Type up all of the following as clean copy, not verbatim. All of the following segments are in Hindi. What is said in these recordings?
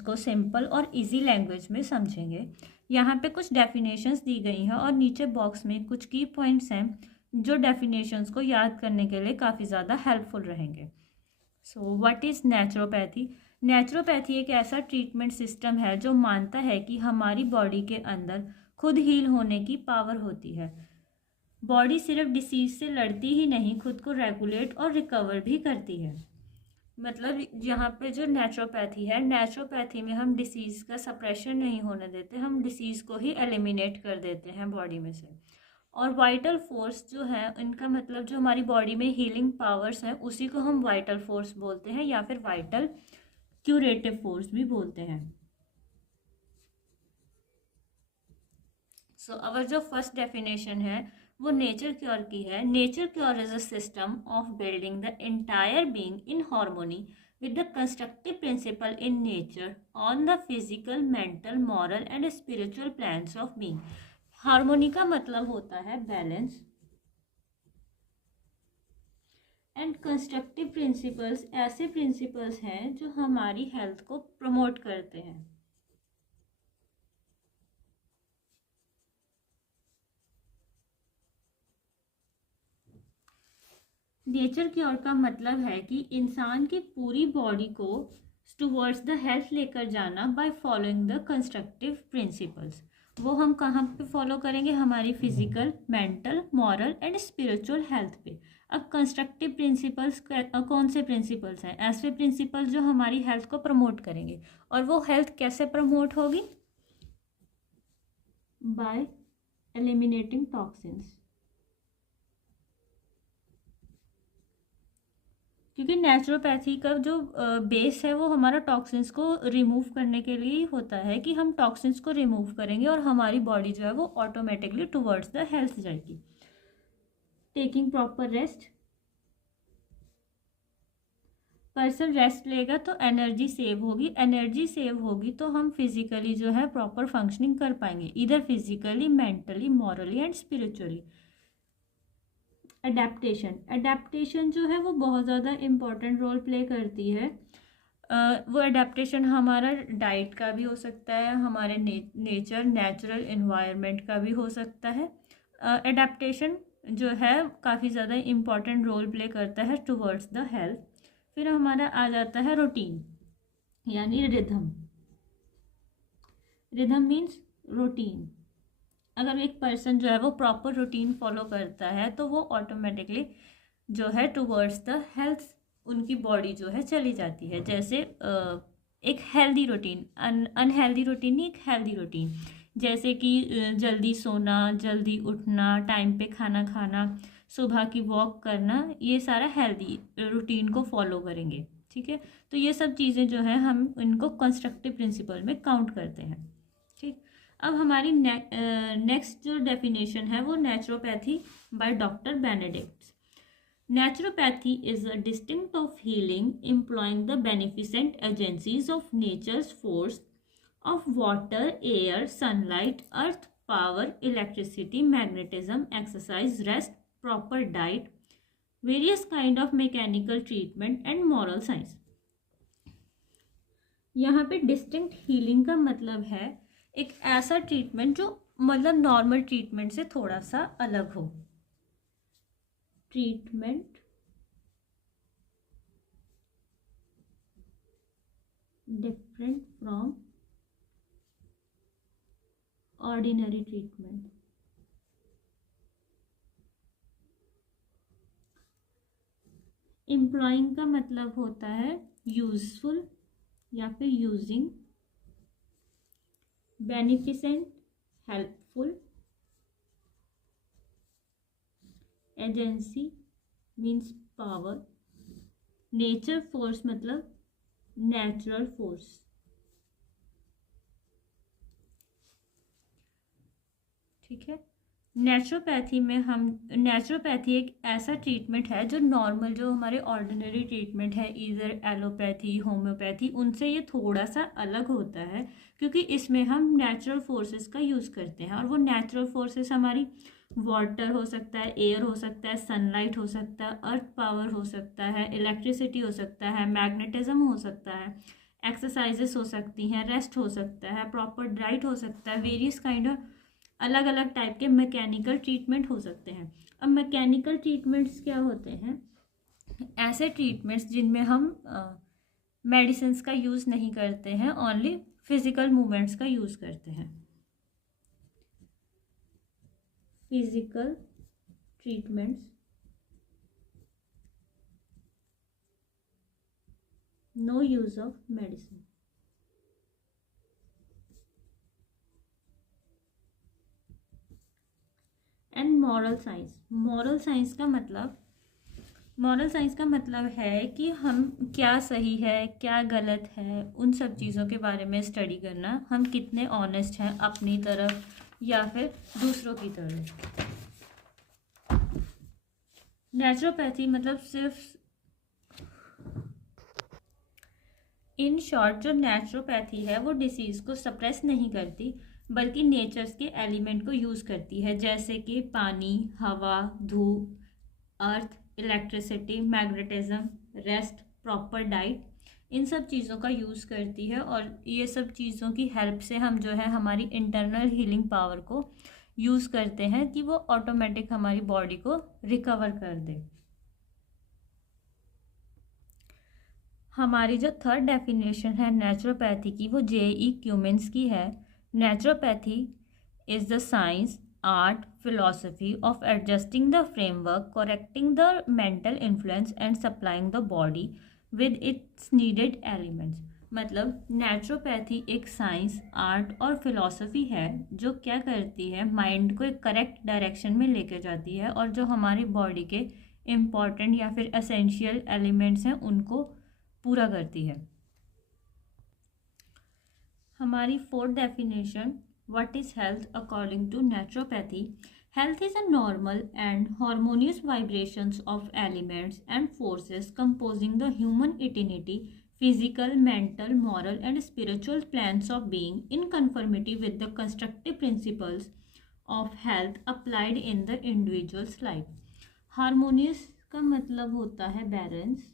को सिंपल और इजी लैंग्वेज में समझेंगे। यहाँ पे कुछ डेफिनेशंस दी गई हैं और नीचे बॉक्स में कुछ की पॉइंट्स हैं जो डेफिनेशंस को याद करने के लिए काफ़ी ज़्यादा हेल्पफुल रहेंगे। So what is naturopathy? Naturopathy एक ऐसा ट्रीटमेंट सिस्टम है जो मानता है कि हमारी बॉडी के अंदर खुद हील होने की पावर होती है। बॉडी सिर्फ डिसीज से लड़ती ही नहीं, खुद को रेगुलेट और रिकवर भी करती है। मतलब यहाँ पे जो नेचुरोपैथी है, नेचुरोपैथी में हम डिसीज़ का सप्रेशन नहीं होने देते, हम डिसीज़ को ही एलिमिनेट कर देते हैं बॉडी में से। और वाइटल फोर्स जो है, इनका मतलब जो हमारी बॉडी में हीलिंग पावर्स हैं उसी को हम वाइटल फोर्स बोलते हैं या फिर वाइटल क्यूरेटिव फोर्स भी बोलते हैं। सो अवर जो फर्स्ट डेफिनेशन है वो नेचर क्योर की है। Nature cure is a system of building the entire being in harmony with the constructive principle in nature on the physical, mental, moral and spiritual plans of being. Harmony का मतलब होता है बैलेंस, एंड कंस्ट्रक्टिव प्रिंसिपल्स ऐसे प्रिंसिपल्स हैं जो हमारी हेल्थ को प्रमोट करते हैं। नेचर क्योर का मतलब है कि इंसान की पूरी बॉडी को टुवर्ड्स द हेल्थ लेकर जाना by following the constructive principles. वो हम कहाँ पे फॉलो करेंगे? हमारी physical, mental, moral and spiritual health पे। अब कंस्ट्रक्टिव प्रिंसिपल्स कौन से प्रिंसिपल्स हैं? ऐसे प्रिंसिपल्स जो हमारी हेल्थ को प्रमोट करेंगे। और वो हेल्थ कैसे प्रमोट होगी? Bye eliminating toxins. क्योंकि नेचुरोपैथी का जो बेस है वो हमारा टॉक्सिन्स को रिमूव करने के लिए ही होता है कि हम टॉक्सिन्स को रिमूव करेंगे और हमारी बॉडी जो है वो ऑटोमेटिकली टुवर्ड्स द हेल्थ जाएगी। Taking proper rest, person rest लेगा तो एनर्जी सेव होगी, एनर्जी सेव होगी तो हम फिजिकली जो है प्रॉपर फंक्शनिंग कर पाएंगे, इधर physically, mentally, morally and spiritually. Adaptation, adaptation जो है वो बहुत ज़्यादा इम्पॉर्टेंट रोल प्ले करती है। वो एडेप्टेशन हमारा डाइट का भी हो सकता है, हमारे नेचुरल इन्वायरमेंट का भी हो सकता है। एडेप्टेशन जो है काफ़ी ज़्यादा इम्पॉर्टेंट रोल प्ले करता है टुवर्ड्स द हेल्थ। फिर हमारा आ जाता है रूटीन यानी रिदम। Rhythm means routine. अगर एक पर्सन जो है वो प्रॉपर रूटीन फॉलो करता है तो वो ऑटोमेटिकली जो है टुवर्ड्स द हेल्थ उनकी बॉडी जो है चली जाती है। जैसे एक हेल्दी रूटीन, अनहेल्दी रूटीन नहीं, एक हेल्दी रूटीन, जैसे कि जल्दी सोना, जल्दी उठना, टाइम पे खाना खाना, सुबह की वॉक करना, ये सारा हेल्दी रूटीन को फॉलो करेंगे। ठीक है, तो ये सब चीज़ें जो है हम इनको कंस्ट्रक्टिव प्रिंसिपल में काउंट करते हैं। ठीक, अब हमारी नेक्स्ट जो डेफिनेशन है वो naturopathy by doctor Benedict. Naturopathy is a distinct of healing employing the beneficent agencies of nature's force of water, air, sunlight, earth power, electricity, magnetism, exercise, rest, proper diet, various kind of mechanical treatment and moral science. यहाँ पे डिस्टिंक्ट हीलिंग का मतलब है एक ऐसा ट्रीटमेंट जो मतलब नॉर्मल ट्रीटमेंट से थोड़ा सा अलग हो। Treatment different from ordinary treatment. Employing का मतलब होता है यूजफुल या फिर using, beneficent helpful, agency means power, nature force मतलब नेचुरल फोर्स। ठीक है, नेचुरोपैथी में हम नेचुरोपैथी एक ऐसा ट्रीटमेंट है जो नॉर्मल जो हमारे ऑर्डिनरी ट्रीटमेंट है, इधर एलोपैथी, होम्योपैथी, उनसे ये थोड़ा सा अलग होता है क्योंकि इसमें हम नेचुरल फोर्सेस का यूज़ करते हैं। और वो नेचुरल फोर्सेस हमारी वाटर हो सकता है, एयर हो सकता है, सनलाइट हो सकता है, अर्थ पावर हो सकता है, इलेक्ट्रिसिटी हो सकता है, मैग्नेटिज्म हो सकता है, एक्सरसाइजेस हो सकती हैं, रेस्ट हो सकता है, प्रॉपर डाइट हो सकता है, वेरियस काइंड ऑफ अलग अलग टाइप के मैकेनिकल ट्रीटमेंट हो सकते हैं। अब मैकेनिकल ट्रीटमेंट्स क्या होते हैं? ऐसे ट्रीटमेंट्स जिनमें हम मेडिसिन्स का यूज़ नहीं करते हैं, ओनली फिजिकल मूवमेंट्स का यूज़ करते हैं। Physical treatments, no use of medicine. And moral science, moral science का मतलब है कि हम क्या सही है क्या गलत है उन सब चीज़ों के बारे में स्टडी करना, हम कितने ऑनेस्ट हैं अपनी तरफ या फिर दूसरों की तरफ। नेचुरोपैथी मतलब सिर्फ, इन शॉर्ट जो नेचुरोपैथी है वो डिसीज़ को सप्रेस नहीं करती बल्कि नेचर्स के एलिमेंट को यूज़ करती है, जैसे कि पानी, हवा, धूप, earth, electricity, magnetism, rest, proper diet, इन सब चीज़ों का यूज़ करती है। और ये सब चीज़ों की हेल्प से हम जो है हमारी इंटरनल हीलिंग पावर को यूज़ करते हैं कि वो ऑटोमेटिक हमारी बॉडी को रिकवर कर दे। हमारी जो थर्ड डेफिनेशन है नेचुरोपैथी की वो J.E. क्यूमिन्स की है। Naturopathy is the science, art, philosophy of adjusting the framework, correcting the mental influence and supplying the body with its needed elements। मतलब नेचुरोपैथी एक साइंस, आर्ट और फिलॉसफी है जो क्या करती है, माइंड को एक करेक्ट डायरेक्शन में लेके जाती है और जो हमारी बॉडी के इम्पॉर्टेंट या फिर एसेंशियल एलिमेंट्स हैं उनको पूरा करती है। हमारी fourth definition, what is health according to naturopathy? Health is a normal and harmonious vibrations of elements and forces composing the human entity, physical, mental, moral and spiritual plans of being in conformity with the constructive principles of health applied in the individual's life। Harmonious का मतलब होता है बैलेंस,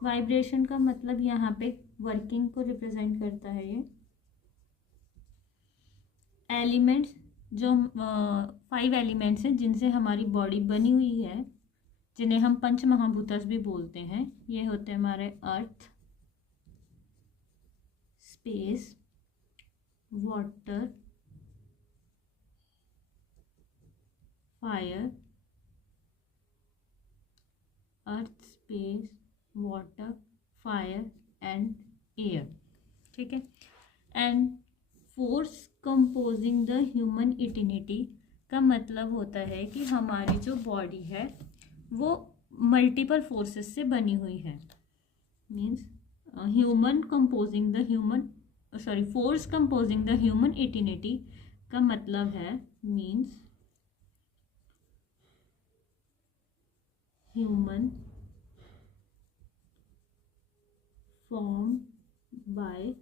वाइब्रेशन का मतलब यहाँ पे वर्किंग को रिप्रेजेंट करता है। ये एलिमेंट्स जो 5 एलिमेंट्स हैं जिनसे हमारी बॉडी बनी हुई है, जिन्हें हम पंच महाभूतस भी बोलते हैं, ये होते हैं हमारे earth, space, water, fire, earth, space, water, fire and air. ठीक है। And force composing the human entity का मतलब होता है कि हमारी जो बॉडी है वो मल्टीपल फोर्सेस से बनी हुई है। Means force composing the human entity का मतलब है means human form by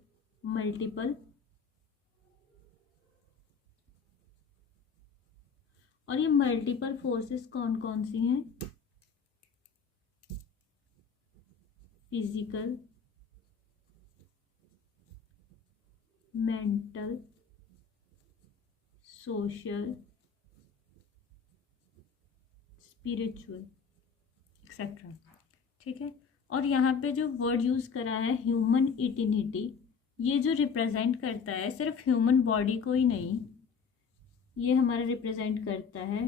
multiple, और ये मल्टीपल फोर्सेस कौन कौन सी हैं? Physical, mental, social, spiritual etcetera. ठीक है। और यहाँ पे जो वर्ड यूज़ करा है ह्यूमन इटिनिटी, ये जो रिप्रेजेंट करता है सिर्फ ह्यूमन बॉडी को ही नहीं, ये हमारा रिप्रेजेंट करता है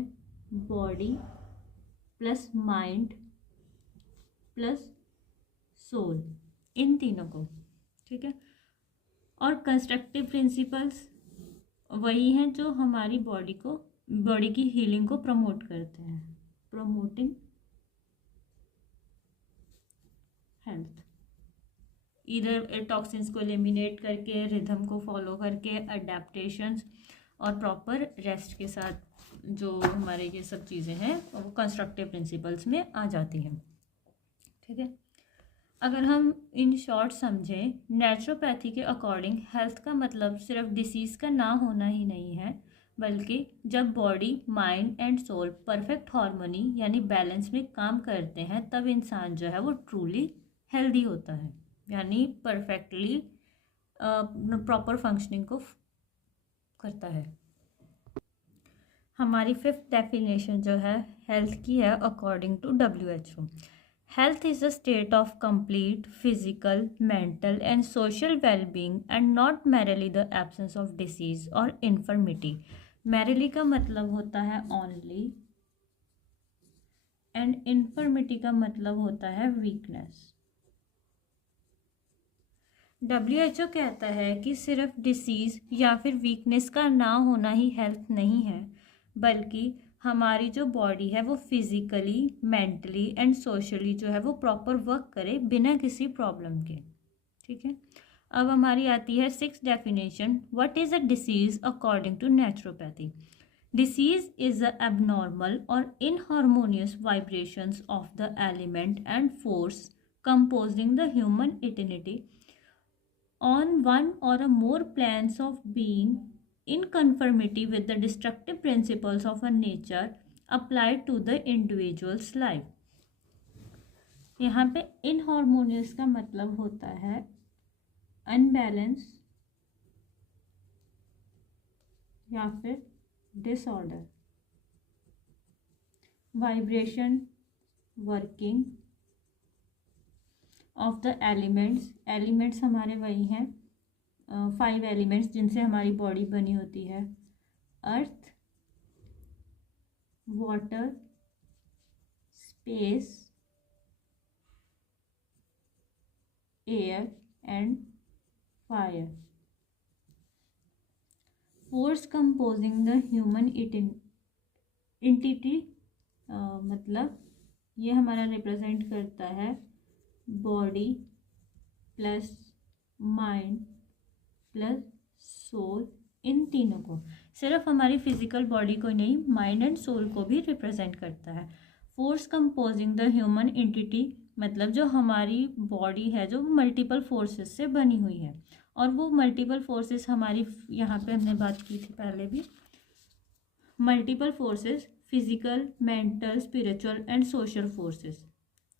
body plus mind plus soul, इन तीनों को। ठीक है। और कंस्ट्रक्टिव प्रिंसिपल्स वही हैं जो हमारी बॉडी की हीलिंग को प्रमोट करते हैं, प्रमोटिंग हेल्थ, इधर टॉक्सिन्स को एलिमिनेट करके, रिदम को फॉलो करके, अडेप्टेशंस और प्रॉपर रेस्ट के साथ जो हमारे ये सब चीज़ें हैं वो कंस्ट्रक्टिव प्रिंसिपल्स में आ जाती हैं। ठीक है। अगर हम इन शॉर्ट समझें, नेचुरोपैथी के अकॉर्डिंग हेल्थ का मतलब सिर्फ डिसीज़ का ना होना ही नहीं है, बल्कि जब body, mind and soul perfect harmony यानी बैलेंस में काम करते हैं तब इंसान जो है वो ट्रूली हेल्दी होता है, यानी परफेक्टली प्रॉपर फंक्शनिंग को करता है। हमारी फिफ्थ डेफिनेशन जो है हेल्थ की है according to WHO। Health is a state of complete physical, mental and social wellbeing and not merely the absence of disease और इन्फर्मिटी। मैरिली का मतलब होता है ओनली एंड इन्फर्मिटी का मतलब होता है वीकनेस। WHO कहता है कि सिर्फ डिसीज़ या फिर वीकनेस का ना होना ही हेल्थ नहीं है, बल्कि हमारी जो बॉडी है वो फिजिकली, मेंटली एंड सोशली जो है वो प्रॉपर वर्क करे बिना किसी प्रॉब्लम के। ठीक है, अब हमारी आती है six definition. What is a disease according to naturopathy? Disease is the abnormal or inharmonious vibrations of the element and force composing the human entity on one or a more planes of being in conformity with the destructive principles of a nature applied to the individual's life। यहाँ पे इनहार्मोनियस का मतलब होता है अनबैलेंस या फिर disorder, vibration, working of the elements. Elements हमारे वही हैं 5 एलिमेंट्स जिनसे हमारी बॉडी बनी होती है। Earth, water, space, air and fire. Force composing the human entity, मतलब ये हमारा रिप्रेजेंट करता है body plus mind plus soul, इन तीनों को, सिर्फ हमारी फिजिकल बॉडी को नहीं, माइंड एंड सोल को भी रिप्रेजेंट करता है। Force composing the human entity मतलब जो हमारी बॉडी है जो मल्टीपल फोर्सेस से बनी हुई है, और वो मल्टीपल फोर्सेस हमारी, यहाँ पे हमने बात की थी पहले भी, multiple forces physical, mental, spiritual and social forces.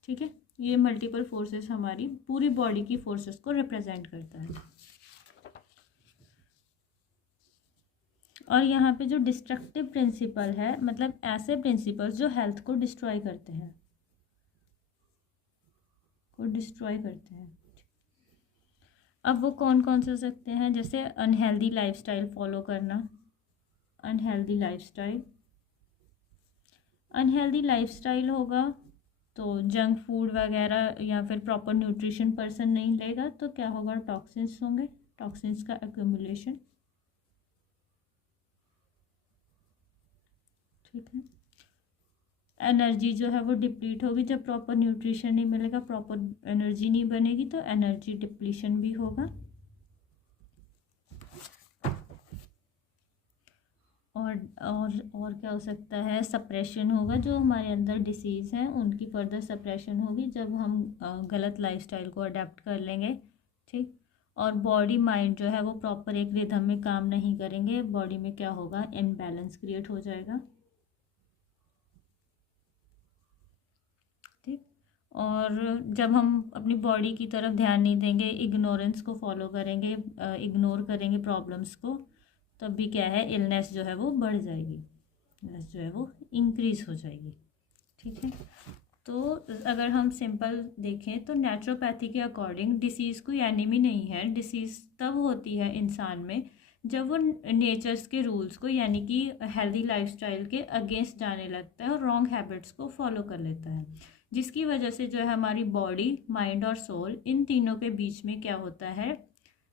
ठीक है, ये मल्टीपल फोर्सेस हमारी पूरी बॉडी की फोर्सेस को रिप्रेजेंट करता है। और यहाँ पे जो डिस्ट्रक्टिव प्रिंसिपल है, मतलब ऐसे प्रिंसिपल्स जो हेल्थ को डिस्ट्रॉय करते हैं, अब वो कौन कौन से हो सकते हैं? जैसे अनहेल्दी लाइफस्टाइल फॉलो करना, अनहेल्दी लाइफस्टाइल होगा तो जंक फूड वगैरह या फिर प्रॉपर न्यूट्रिशन पर्सन नहीं लेगा तो क्या होगा? टॉक्सिन्स होंगे, टॉक्सिन्स का एक्यूमुलेशन। ठीक है, एनर्जी जो है वो डिप्लीट होगी, जब प्रॉपर न्यूट्रिशन नहीं मिलेगा, प्रॉपर एनर्जी नहीं बनेगी तो एनर्जी डिप्लीशन भी होगा। और क्या हो सकता है? सप्रेशन होगा, जो हमारे अंदर डिसीज़ हैं उनकी फर्दर सप्रेशन होगी जब हम गलत लाइफस्टाइल को अडेप्ट कर लेंगे। ठीक, और बॉडी माइंड जो है वो प्रॉपर एक रिदम में काम नहीं करेंगे, बॉडी में क्या होगा? इम्बैलेंस क्रिएट हो जाएगा। ठीक, और जब हम अपनी बॉडी की तरफ ध्यान नहीं देंगे, इग्नोरेंस को फॉलो करेंगे, इग्नोर करेंगे प्रॉब्लम्स को, तब भी क्या है? इलनेस जो है वो बढ़ जाएगी, इलनेस जो है वो इंक्रीज हो जाएगी। ठीक है, तो अगर हम सिंपल देखें तो नेचुरोपैथी के अकॉर्डिंग डिसीज़ कोई एनिमी नहीं है। डिसीज़ तब होती है इंसान में जब वो नेचर्स के रूल्स को, यानी कि हेल्दी लाइफस्टाइल के अगेंस्ट जाने लगता है और रॉन्ग हैबिट्स को फॉलो कर लेता है, जिसकी वजह से जो है हमारी बॉडी, माइंड और सोल, इन तीनों के बीच में क्या होता है?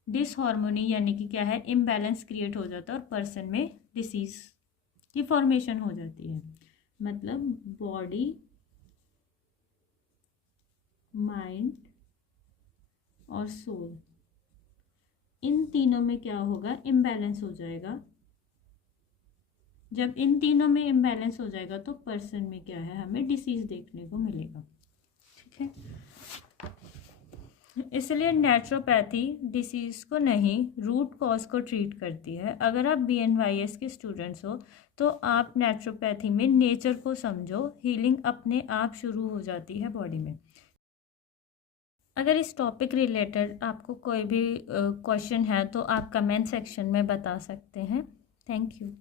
डिसहार्मोनी, यानी कि क्या है? इम्बैलेंस क्रिएट हो जाता है और पर्सन में डिसीज़ की फॉर्मेशन हो जाती है। मतलब बॉडी, माइंड और सोल, इन तीनों में क्या होगा? इम्बैलेंस हो जाएगा। जब इन तीनों में इम्बैलेंस हो जाएगा तो पर्सन में क्या है? हमें डिसीज़ देखने को मिलेगा। ठीक है, इसलिए नेचुरोपैथी डिसीज़ को नहीं, रूट कॉज को ट्रीट करती है। अगर आप BNYS के स्टूडेंट्स हो तो आप नेचुरोपैथी में नेचर को समझो, हीलिंग अपने आप शुरू हो जाती है बॉडी में। अगर इस टॉपिक रिलेटेड आपको कोई भी क्वेश्चन है तो आप कमेंट सेक्शन में बता सकते हैं। Thank you.